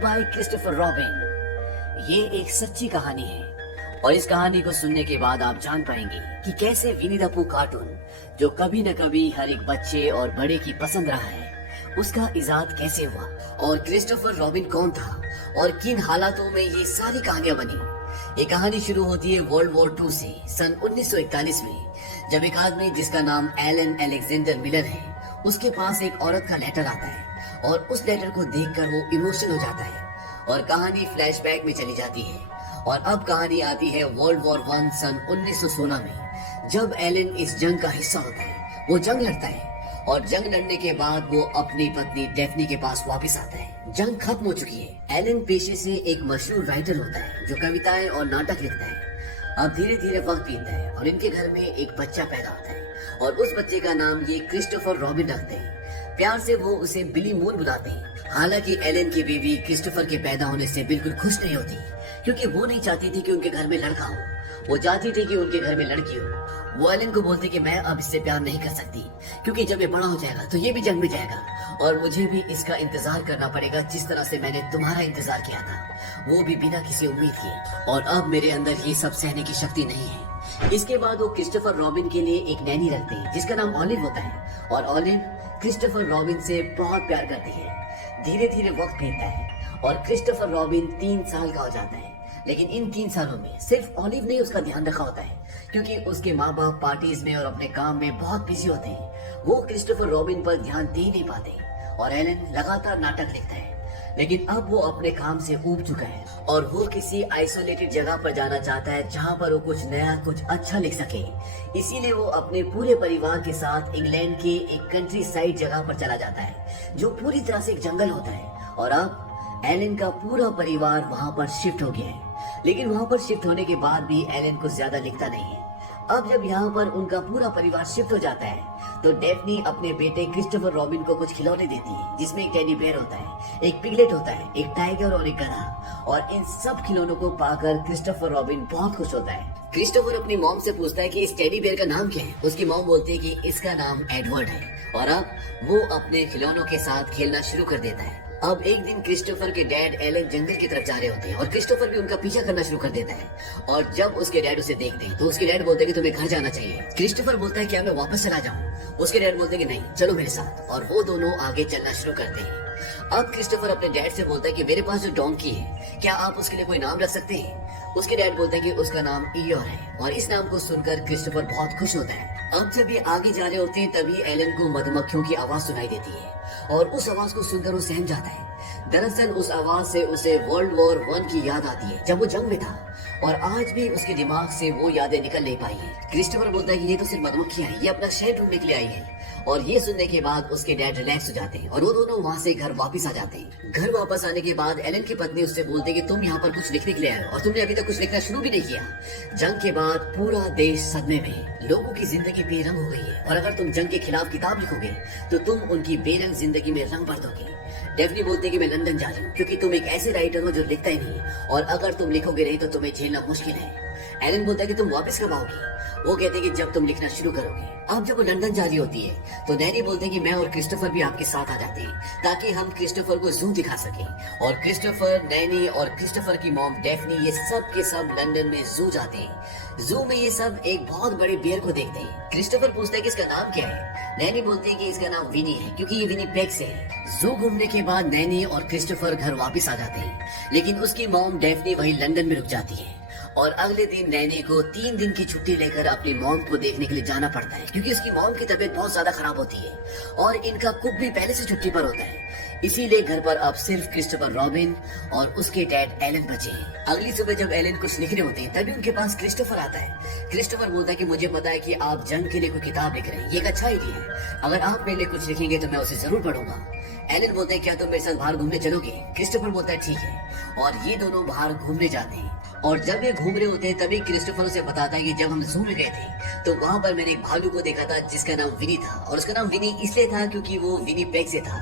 Good bye Christopher robin. ये एक सच्ची कहानी है और इस कहानी को सुनने के बाद आप जान पाएंगे कि कैसे विनी द पूह कार्टून, जो कभी न कभी हर एक बच्चे और बड़े की पसंद रहा है, उसका इजाद कैसे हुआ और क्रिस्टोफर रॉबिन कौन था और किन हालातों में ये सारी कहानियां बनी। ये कहानी शुरू होती है वर्ल्ड वॉर 2 से सन 1941 में, जब एक आदमी जिसका नाम एलन अलेक्जेंडर मिलर है, उसके पास एक औरत का लेटर आता है और उस लेटर को देखकर वो इमोशनल हो जाता है और कहानी फ्लैशबैक में चली जाती है। और अब कहानी आती है वर्ल्ड वॉर 1 सन 1916 में, जब एलन इस जंग का हिस्सा होता है। वो जंग लड़ता है और जंग लड़ने के बाद वो अपनी पत्नी डेफनी के पास वापस आता है। जंग खत्म हो चुकी है। एलन पेशे से एक मशहूर राइटर होता है जो कविताएं और नाटक लिखता है। अब धीरे धीरे वक्त बीतता है और इनके घर में एक बच्चा पैदा होता है और उस बच्चे का नाम ये क्रिस्टोफर रॉबिन रखते हैं। प्यार से वो उसे बिली मून बुलाते हैं। हालांकि एलन की बीवी क्रिस्टोफर के पैदा होने से बिल्कुल खुश नहीं होती, क्योंकि वो नहीं चाहती थी कि उनके घर में लड़का हो, वो चाहती थी कि उनके घर में लड़की हो। वो एलन को बोलती कि मैं अब इससे प्यार नहीं कर सकती, क्योंकि जब ये बड़ा हो जाएगा तो ये भी जंग में जाएगा और मुझे भी इसका इंतजार करना पड़ेगा जिस तरह से मैंने तुम्हारा इंतजार किया था, वो भी बिना किसी उम्मीद के। और अब मेरे अंदर ये सब सहने की शक्ति नहीं है। इसके बाद वो क्रिस्टोफर रॉबिन के लिए एक नैनी रखते हैं जिसका नाम ऑलिव होता है और ऑलिव क्रिस्टोफर रॉबिन से बहुत प्यार करती है। धीरे धीरे वक्त बीतता है और क्रिस्टोफर रॉबिन 3 साल का हो जाता है। लेकिन इन 3 सालों में सिर्फ ऑलिव ने उसका ध्यान रखा होता है, क्योंकि उसके माँ बाप पार्टीज में और अपने काम में बहुत बिजी होते हैं। वो क्रिस्टोफर रॉबिन पर ध्यान दे नहीं पाते और एलन लगातार नाटक लिखता है। लेकिन अब वो अपने काम से ऊब चुका है और वो किसी आइसोलेटेड जगह पर जाना चाहता है जहाँ पर वो कुछ नया, कुछ अच्छा लिख सके। इसीलिए वो अपने पूरे परिवार के साथ इंग्लैंड के एक कंट्री साइड जगह पर चला जाता है, जो पूरी तरह से एक जंगल होता है। और अब एलन का पूरा परिवार वहाँ पर शिफ्ट हो गया है। लेकिन वहाँ पर शिफ्ट होने के बाद भी एलन कुछ ज्यादा लिखता नहीं है। अब जब यहाँ पर उनका पूरा परिवार शिफ्ट हो जाता है तो डेफनी अपने बेटे क्रिस्टोफर रॉबिन को कुछ खिलौने देती है, जिसमें एक टेडी बेयर होता है, एक पिगलेट होता है, एक टाइगर और एक गधा। और इन सब खिलौनों को पाकर क्रिस्टोफर रॉबिन बहुत खुश होता है। क्रिस्टोफर अपनी मॉम से पूछता है कि इस टेडी बेयर का नाम क्या है। उसकी मॉम बोलती है कि इसका नाम एडवर्ड है। और अब वो अपने खिलौनों के साथ खेलना शुरू कर देता है। अब एक दिन क्रिस्टोफर के डैड एलन जंगल की तरफ जा रहे होते हैं और क्रिस्टोफर भी उनका पीछा करना शुरू कर देता है। और जब उसके डैड उसे देखते हैं तो उसके डैड बोलते हैं कि तुम्हें घर जाना चाहिए। क्रिस्टोफर बोलता है क्या मैं वापस चला जाऊं? उसके डैड बोलते हैं कि नहीं, चलो मेरे साथ। और वो दोनों आगे चलना शुरू करते हैं। अब क्रिस्टोफर अपने डैड से बोलता है कि मेरे पास जो डोंकी है, क्या आप उसके लिए कोई नाम रख सकते हैं? उसके डैड बोलते हैं कि उसका नाम ईयोर है। और इस नाम को सुनकर क्रिस्टोफर बहुत खुश होता है। अब जब ये आगे जा रहे होते हैं तभी एलन को मधुमक्खियों की आवाज सुनाई देती है और उस आवाज को सुनकर वो सहम जाता है। दरअसल उस आवाज से उसे वर्ल्ड वॉर 1 की याद आती है, जब वो जंग में था और आज भी उसके दिमाग से वो यादें निकल नहीं पाई है। क्रिस्टोफर बोलता है कि ये तो सिर्फ मधुमक्खियां हैं, ये अपना शहर ढूंढने के लिए आई है। और ये सुनने के बाद उसके डैड रिलैक्स हो जाते हैं और वो दोनों वहाँ से घर वापस आ जाते हैं। घर वापस आने के बाद एलन की पत्नी उससे बोलती है कि तुम यहाँ पर कुछ लिखने के लिए आए हो और तुमने अभी तक कुछ लिखना शुरू भी नहीं किया। जंग के बाद पूरा देश सदमे में, लोगों की जिंदगी बेरंग हो गई है और अगर तुम जंग के खिलाफ किताब लिखोगे तो तुम उनकी बेरंग जिंदगी में रंग भर दोगे। डेफनी बोलते हैं कि मैं लंदन जा रही हूँ, क्योंकि तुम एक ऐसे राइटर हो जो लिखता ही नहीं और अगर तुम लिखोगे नहीं तो तुम्हें झेलना मुश्किल है। एलन बोलता है कि तुम वापस कब आओगी? वो कहते हैं कि जब तुम लिखना शुरू करोगे। अब जब वो लंदन जा रही होती है तो नैनी बोलते हैं कि मैं और क्रिस्टोफर भी आपके साथ आ जाते हैं ताकि हम क्रिस्टोफर को जू दिखा सकें। और क्रिस्टोफर, नैनी और क्रिस्टोफर की मॉम डेफनी ये सब के सब लंदन में जू जाते हैं। जू में ये सब एक बहुत बड़े बेयर को देखते हैं। क्रिस्टोफर पूछता है कि इसका नाम क्या है। नैनी बोलती है कि इसका नाम विनी है, क्योंकि ये विनीपेग से है। जू घूमने के बाद नैनी और क्रिस्टोफर घर वापस आ जाते हैं, लेकिन उसकी मॉम डेफनी वही लंदन में रुक जाती है। और अगले दिन नैनी को 3 दिन की छुट्टी लेकर अपनी मॉम को देखने के लिए जाना पड़ता है, क्योंकि उसकी मॉम की तबीयत बहुत ज्यादा खराब होती है और इनका कुक भी पहले से छुट्टी पर होता है। इसीलिए घर पर अब सिर्फ क्रिस्टोफर रॉबिन और उसके डैड एलन बचे हैं। अगली सुबह जब एलन कुछ लिख रहे होते हैं तभी उनके पास क्रिस्टोफर आता है। क्रिस्टोफर बोलता है कि मुझे पता है कि आप जंग के लिए कोई किताब लिख रहे हैं, ये एक अच्छा आइडिया है। अगर आप मेरे लिए कुछ लिखेंगे तो मैं उसे जरूर पढ़ूंगा। एलन बोलते हैं क्या तुम मेरे साथ बाहर घूमने चलोगे? क्रिस्टोफर बोलता है ठीक है और ये दोनों बाहर घूमने जाते हैं। और जब ये घूम रहे होते हैं तभी क्रिस्टोफर उसे बताता है कि जब हम जू में गए थे तो वहाँ पर मैंने एक भालू को देखा था जिसका नाम विनी था और उसका नाम विनी इसलिए था क्योंकि वो विनीपेग से था।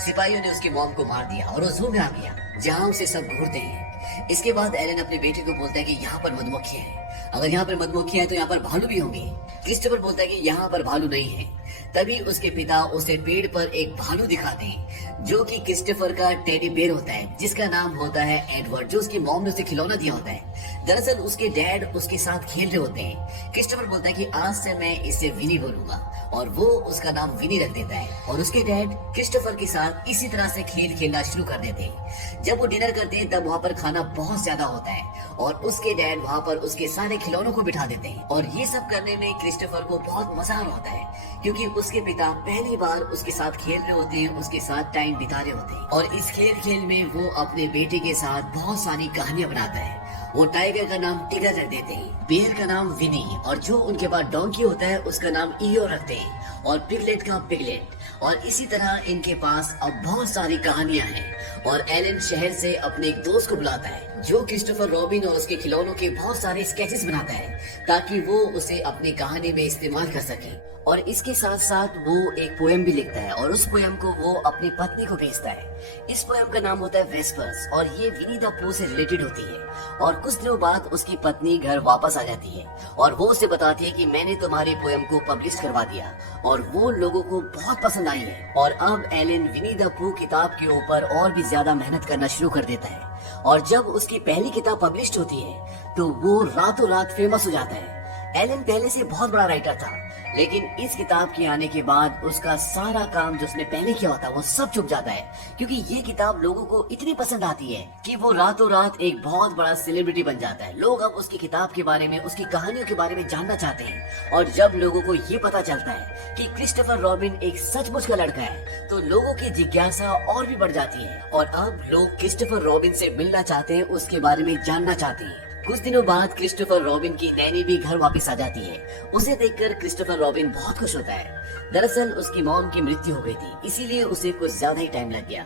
सिपाहियों ने उसकी मॉम को मार दिया और वो जू में आ गया जहाँ उसे सब घूरते हैं। इसके बाद एलन अपने बेटे को बोलता है कि यहाँ पर मधुमक्खियां हैं अगर यहाँ पर मधुमक्खियां हैं तो यहाँ पर भालू भी होंगे। क्रिस्टोफर बोलता है कि यहाँ पर भालू नहीं है। तभी उसके पिता उसे पेड़ पर एक भालू दिखाते हैं जो कि क्रिस्टोफर का टेडी बेयर होता है, जिसका नाम होता है एडवर्ड, जो उसकी मॉम ने उसे खिलौना दिया होता है। दरअसल उसके डैड उसके साथ खेल रहे होते हैं। क्रिस्टोफर बोलता है कि आज से मैं इसे विनी बोलूंगा और वो उसका नाम विनी रख देता है। और उसके डैड क्रिस्टोफर के साथ इसी तरह से खेल खेलना शुरू कर देते हैं। जब वो डिनर करते हैं तब वहाँ पर खाना बहुत ज्यादा होता है और उसके डैड वहाँ पर उसके सारे खिलौनों को बिठा देते हैं। और ये सब करने में क्रिस्टोफर को बहुत मजा आ रहा होता है क्योंकि उसके पिता पहली बार उसके साथ खेल रहे होते हैं, उसके साथ टाइम बिता रहे होते हैं। और इस खेल में वो अपने बेटे के साथ बहुत सारी कहानियां बनाता है। वो टाइगर का नाम टिगर रख देते हैं, बेयर का नाम विनी, और जो उनके पास डोंकी होता है उसका नाम ईयो रखते हैं, और पिगलेट का पिगलेट। और इसी तरह इनके पास अब बहुत सारी कहानियां हैं। और एलन शहर से अपने एक दोस्त को बुलाता है जो क्रिस्टोफर रॉबिन और उसके खिलौनों के बहुत सारे स्केचेस बनाता है ताकि वो उसे अपनी कहानी में इस्तेमाल कर सके। और इसके साथ साथ वो एक पोएम भी लिखता है और उस पोएम को वो अपनी पत्नी को भेजता है। इस पोएम का नाम होता है वेस्पर्स और ये विनी द पू से रिलेटेड होती है। और कुछ दिनों बाद उसकी पत्नी घर वापस आ जाती है और वो उसे बताती है कि मैंने तुम्हारी पोएम को पब्लिश करवा दिया और वो लोगों को बहुत पसंद आई है। और अब एलन विनी द पू किताब के ऊपर और भी ज्यादा मेहनत करना शुरू कर देता है। और जब उसकी पहली किताब पब्लिश होती है तो वो रातों रात फेमस हो जाता है। एलन पहले से बहुत बड़ा राइटर था, लेकिन इस किताब के आने के बाद उसका सारा काम जो उसने पहले किया होता वो सब चुक जाता है क्योंकि ये किताब लोगों को इतनी पसंद आती है कि वो रातों रात एक बहुत बड़ा सेलिब्रिटी बन जाता है। लोग अब उसकी किताब के बारे में, उसकी कहानियों के बारे में जानना चाहते हैं। और जब लोगों को ये पता चलता है कि क्रिस्टोफर रॉबिन एक सचमुच का लड़का है तो लोगों की जिज्ञासा और भी बढ़ जाती है और अब लोग क्रिस्टोफर रॉबिन से मिलना चाहते हैं, उसके बारे में जानना चाहते हैं। कुछ दिनों बाद क्रिस्टोफर रॉबिन की नैनी भी घर वापस आ जाती है। उसे देखकर क्रिस्टोफर रॉबिन बहुत खुश होता है। दरअसल उसकी मॉम की मृत्यु हो गई थी, इसीलिए उसे कुछ ज्यादा ही टाइम लग गया।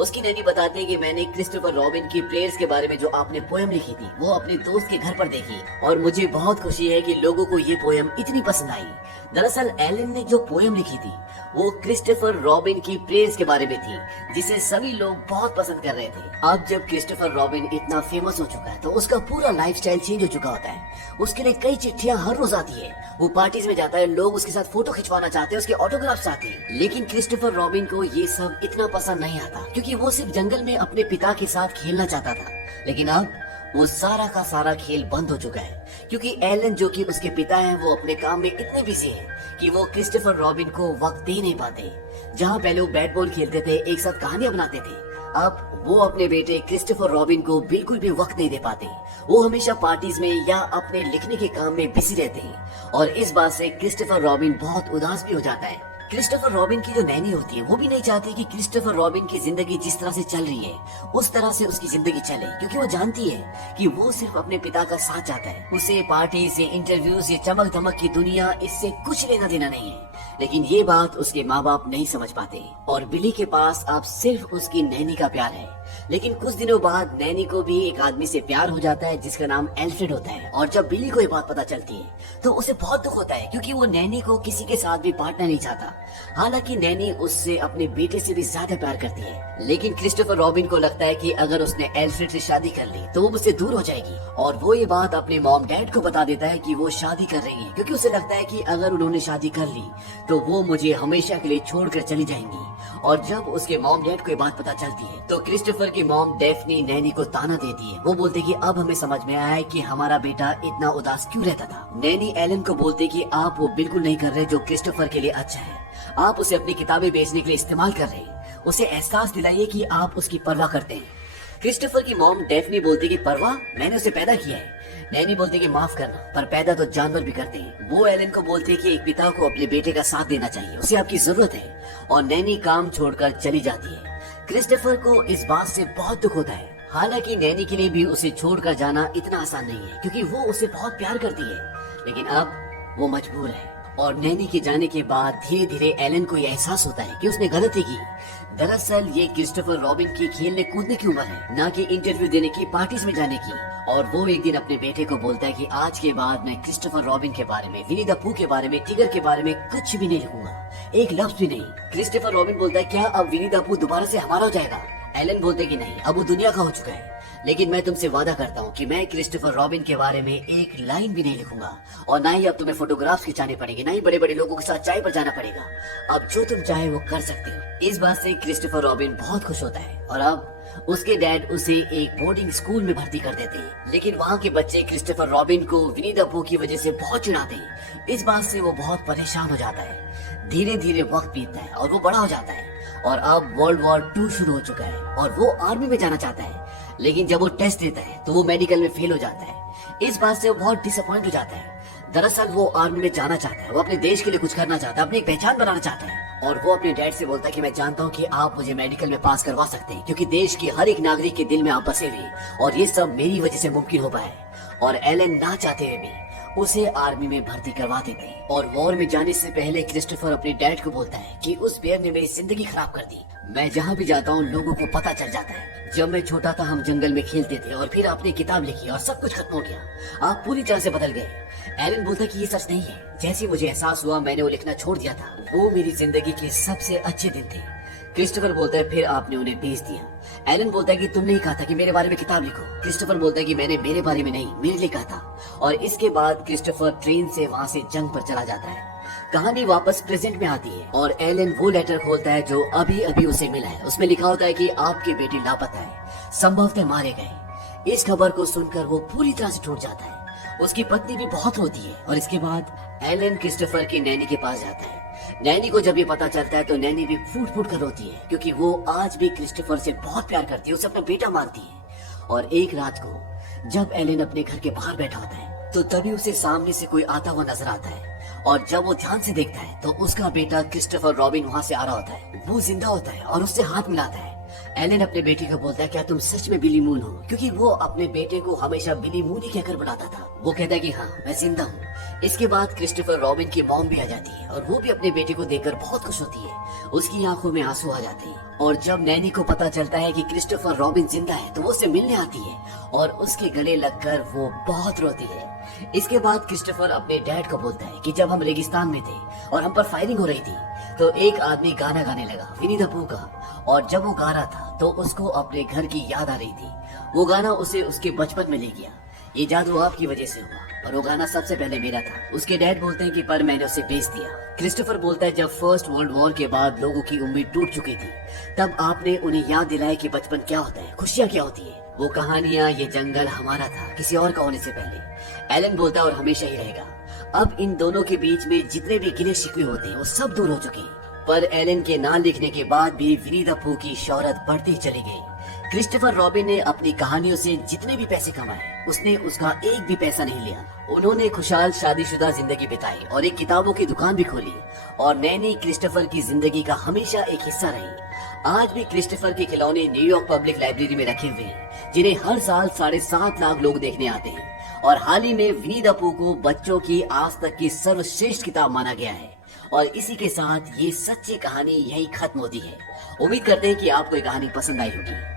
उसकी नैनी बताते हैं कि मैंने क्रिस्टोफर रॉबिन की प्रेयर्स के बारे में जो आपने पोएम लिखी थी वो अपने दोस्त के घर पर देखी और मुझे बहुत खुशी है कि लोगों को ये पोएम इतनी पसंद आई। दरअसल एलन ने जो पोएम लिखी थी वो क्रिस्टोफर रॉबिन की प्रेयर्स के बारे में थी जिसे सभी लोग बहुत पसंद कर रहे थे। अब जब क्रिस्टोफर रॉबिन इतना फेमस हो चुका है तो उसका पूरा लाइफस्टाइल चेंज हो चुका होता है। उसके लिए कई चिट्ठियां हर रोज आती है, वो पार्टीज में जाता है, लोग उसके साथ फोटो खिंचवाना चाहते हैं, उसके ऑटोग्राफ चाहते हैं। लेकिन क्रिस्टोफर रॉबिन को ये सब इतना पसंद नहीं आता क्योंकि वो सिर्फ जंगल में अपने पिता के साथ खेलना चाहता था। लेकिन अब वो सारा का सारा खेल बंद हो चुका है क्योंकि एलन जो कि उसके पिता हैं वो अपने काम में इतने बिजी हैं कि वो क्रिस्टोफर रॉबिन को वक्त दे नहीं पाते। जहाँ पहले वो बैट बॉल खेलते थे, एक साथ कहानियां बनाते थे, अब वो अपने बेटे क्रिस्टोफर रॉबिन को बिल्कुल भी वक्त नहीं दे पाते। वो हमेशा पार्टीज में या अपने लिखने के काम में बिजी रहते हैं और इस बात से क्रिस्टोफर रॉबिन बहुत उदास भी हो जाता है। क्रिस्टोफर रॉबिन की जो नैनी होती है वो भी नहीं चाहती कि क्रिस्टोफर रॉबिन की जिंदगी जिस तरह से चल रही है उस तरह से उसकी जिंदगी चले क्योंकि वो जानती है कि वो सिर्फ अपने पिता का साथ चाहता है। उसे पार्टी से, इंटरव्यू से, चमक धमक की दुनिया, इससे कुछ लेना देना नहीं है। लेकिन ये बात उसके माँ बाप नहीं समझ पाते और बिली के पास अब सिर्फ उसकी नैनी का प्यार है। लेकिन कुछ दिनों बाद नैनी को भी एक आदमी से प्यार हो जाता है जिसका नाम एल्फ्रेड होता है। और जब बिली को ये बात पता चलती है तो उसे बहुत दुख होता है क्योंकि वो नैनी को किसी के साथ भी बांटना नहीं चाहता। हालांकि नैनी उससे अपने बेटे से भी ज्यादा प्यार करती है। लेकिन क्रिस्टोफर रॉबिन को लगता है कि अगर उसने एल्फ्रेड से शादी कर ली तो वो मुझसे दूर हो जाएगी और वो ये बात अपने मॉम डैड को बता देता है कि वो शादी कर रही है क्योंकि उसे लगता है कि अगर उन्होंने शादी कर ली तो वो मुझे हमेशा के लिए छोड़कर चली जाएंगी। और जब उसके मॉम डैड को ये बात पता चलती है तो क्रिस्टोफर की मॉम डेफनी नैनी को ताना देती है। वो बोलते कि अब हमें समझ में आया है कि हमारा बेटा इतना उदास क्यों रहता था। नैनी एलन को बोलते कि आप वो बिल्कुल नहीं कर रहे जो क्रिस्टोफर के लिए अच्छा है, आप उसे अपनी किताबें बेचने के लिए इस्तेमाल कर रहे हैं। उसे एहसास दिलाइए कि आप उसकी परवाह करते हैं। क्रिस्टोफर की मॉम डेफनी बोलती कि परवाह, मैंने उसे पैदा किया है। नैनी बोलती कि माफ करना, पर पैदा तो जानवर भी करते हैं। वो एलन को बोलते कि एक पिता को अपने बेटे का साथ देना चाहिए, उसे आपकी जरूरत है। और नैनी काम छोड़कर चली जाती है। क्रिस्टोफर को इस बात से बहुत दुख होता है। हालांकि नैनी के लिए भी उसे छोड़कर जाना इतना आसान नहीं है क्योंकि वो उसे बहुत प्यार करती है। लेकिन अब वो मजबूर है और नैनी के जाने के बाद धीरे धीरे एलन को यह एहसास होता है कि उसने गलती की। दरअसल ये क्रिस्टोफर रॉबिन की खेलने कूदने की उम्र है, न कि इंटरव्यू देने की, पार्टीज में जाने की। और वो एक दिन अपने बेटे को बोलता है कि आज के बाद मैं क्रिस्टोफर रॉबिन के बारे में, विनी द पू के बारे में, टिगर के बारे में कुछ भी नहीं लिखूंगा, एक लफ्ज भी नहीं। क्रिस्टोफर रॉबिन बोलता है क्या अब विनी द पू दोबारा से हमारा हो जाएगा? एलन बोलते कि नहीं, अब वो दुनिया का हो चुका है, लेकिन मैं तुमसे वादा करता हूँ कि मैं क्रिस्टोफर रॉबिन के बारे में एक लाइन भी नहीं लिखूंगा, और ना ही अब तुम्हें फोटोग्राफ्स खिंचाने पड़ेंगे, ना ही बड़े बड़े लोगों के साथ चाय पर जाना पड़ेगा। अब जो तुम चाहे वो कर सकते हो। इस बात से क्रिस्टोफर रॉबिन बहुत खुश होता है और अब उसके डैड उसे एक बोर्डिंग स्कूल में भर्ती कर देते हैं। लेकिन वहाँ के बच्चे क्रिस्टोफर रॉबिन को विनी द पू की वजह से बहुत चिढ़ाते हैं। इस बात से वो बहुत परेशान हो जाता है। धीरे धीरे वक्त बीतता है और वो बड़ा हो जाता है और अब वर्ल्ड वॉर 2 शुरू हो चुका है और वो आर्मी में जाना चाहता है। लेकिन जब वो टेस्ट देता है तो वो मेडिकल में फेल हो जाता है। इस बात से वो बहुत डिसअपॉइंट हो जाता है। दरअसल वो आर्मी में जाना चाहता है, वो अपने देश के लिए कुछ करना चाहता है, अपनी एक पहचान बनाना चाहता है। और वो अपने डैड से बोलता है कि मैं जानता हूँ कि आप मुझे मेडिकल में पास करवा सकते हैं, क्योंकि देश के हर एक नागरिक के दिल में आप बसे हुए, और ये सब मेरी वजह से मुमकिन हो पाया है। और एलन ना चाहते हुए भी उसे आर्मी में भर्ती करवा देते हैं। और वॉर में जाने से पहले क्रिस्टोफर अपने डैड को बोलता है कि उस बेयर ने मेरी जिंदगी खराब कर दी। मैं जहाँ भी जाता हूँ लोगों को पता चल जाता है। जब मैं छोटा था हम जंगल में खेलते थे और फिर आपने किताब लिखी और सब कुछ खत्म हो गया। आप पूरी तरह से बदल गए। एलन बोलता है कि ये सच नहीं है। जैसे मुझे एहसास हुआ मैंने वो लिखना छोड़ दिया था। वो मेरी जिंदगी के सबसे अच्छे दिन थे। क्रिस्टोफर बोलता है फिर आपने उन्हें बेच दिया। एलन बोलता है कि तुमने ही कहा था कि मेरे बारे में किताब लिखो। क्रिस्टोफर बोलता है कि मैंने मेरे बारे में नहीं, मेरे लिए कहा था। और इसके बाद क्रिस्टोफर ट्रेन से वहाँ से जंग पर चला जाता है। कहानी वापस प्रेजेंट में आती है और एलन वो लेटर खोलता है जो अभी अभी उसे मिला है। उसमें लिखा होता है कि आपके बेटे लापता है, संभवतः मारे गए। इस खबर को सुनकर वो पूरी तरह से टूट जाता है। उसकी पत्नी भी बहुत रोती है। और इसके बाद एलन क्रिस्टोफर की नैनी के पास जाता है। नैनी को जब ये पता चलता है तो नैनी भी फूट फूट कर रोती है, क्योंकि वो आज भी क्रिस्टोफर से बहुत प्यार करती है, उसे अपना बेटा मानती है। और एक रात को जब एलन अपने घर के बाहर बैठा होता है तो तभी उसे सामने से कोई आता हुआ नजर आता है। और जब वो ध्यान से देखता है तो उसका बेटा क्रिस्टोफर रॉबिन वहाँ से आ रहा होता है। वो जिंदा होता है और उससे हाथ मिलाता है। एलन अपने बेटे को बोलता है क्या तुम सच में बिली मून हो, क्योंकि वो अपने बेटे को हमेशा बिली मून ही कहकर बुलाता था। वो कहता है कि हाँ मैं जिंदा हूँ। इसके बाद क्रिस्टोफर रॉबिन की मॉम भी आ जाती है और वो भी अपने बेटे को देखकर बहुत खुश होती है। उसकी आंखों में आंसू आ जाते हैं। और जब नैनी को पता चलता है कि क्रिस्टोफर रॉबिन जिंदा है तो वो उसे मिलने आती है और उसके गले लगकर वो बहुत रोती है। इसके बाद क्रिस्टोफर अपने डैड को बोलता है कि जब हम रेगिस्तान में थे और हम पर फायरिंग हो रही थी तो एक आदमी गाना गाने लगा विनी द पू का। और जब वो गा रहा था तो उसको अपने घर की याद आ रही थी। वो गाना उसे उसके बचपन में ले गया। ये जादू आपकी वजह से हुआ और वो गाना सबसे पहले मेरा था। उसके डैड बोलते हैं कि पर मैंने उसे बेच दिया। क्रिस्टोफर बोलता है जब फर्स्ट वर्ल्ड वॉर के बाद लोगों की उम्मीद टूट चुकी थी तब आपने उन्हें याद दिलाया कि बचपन क्या होता है, खुशियाँ क्या होती है। वो कहानियाँ, ये जंगल हमारा था किसी और का होने से पहले। एलन बोलता है और हमेशा ही रहेगा। अब इन दोनों के बीच में जितने भी गिले शिकवे होते हैं वो सब दूर हो चुके हैं। पर एलन के नाम लिखने के बाद भी विनी द पू की शोहरत बढ़ती चली गई। क्रिस्टोफर रॉबिन ने अपनी कहानियों से जितने भी पैसे कमाए उसने उसका एक भी पैसा नहीं लिया। उन्होंने खुशहाल शादीशुदा जिंदगी बिताई और एक किताबों की दुकान भी खोली। और नैनी क्रिस्टोफर की जिंदगी का हमेशा एक हिस्सा रही। आज भी क्रिस्टोफर के खिलौने न्यूयॉर्क पब्लिक लाइब्रेरी में रखे हुए हैं, जिन्हें हर साल 7.5 लाख लोग देखने आते हैं। और हाल ही में विनी द पू को बच्चों की आज तक की सर्वश्रेष्ठ किताब माना गया है। और इसी के साथ ये सच्ची कहानी यही खत्म होती है। उम्मीद करते हैं कि आपको ये कहानी पसंद आई होगी।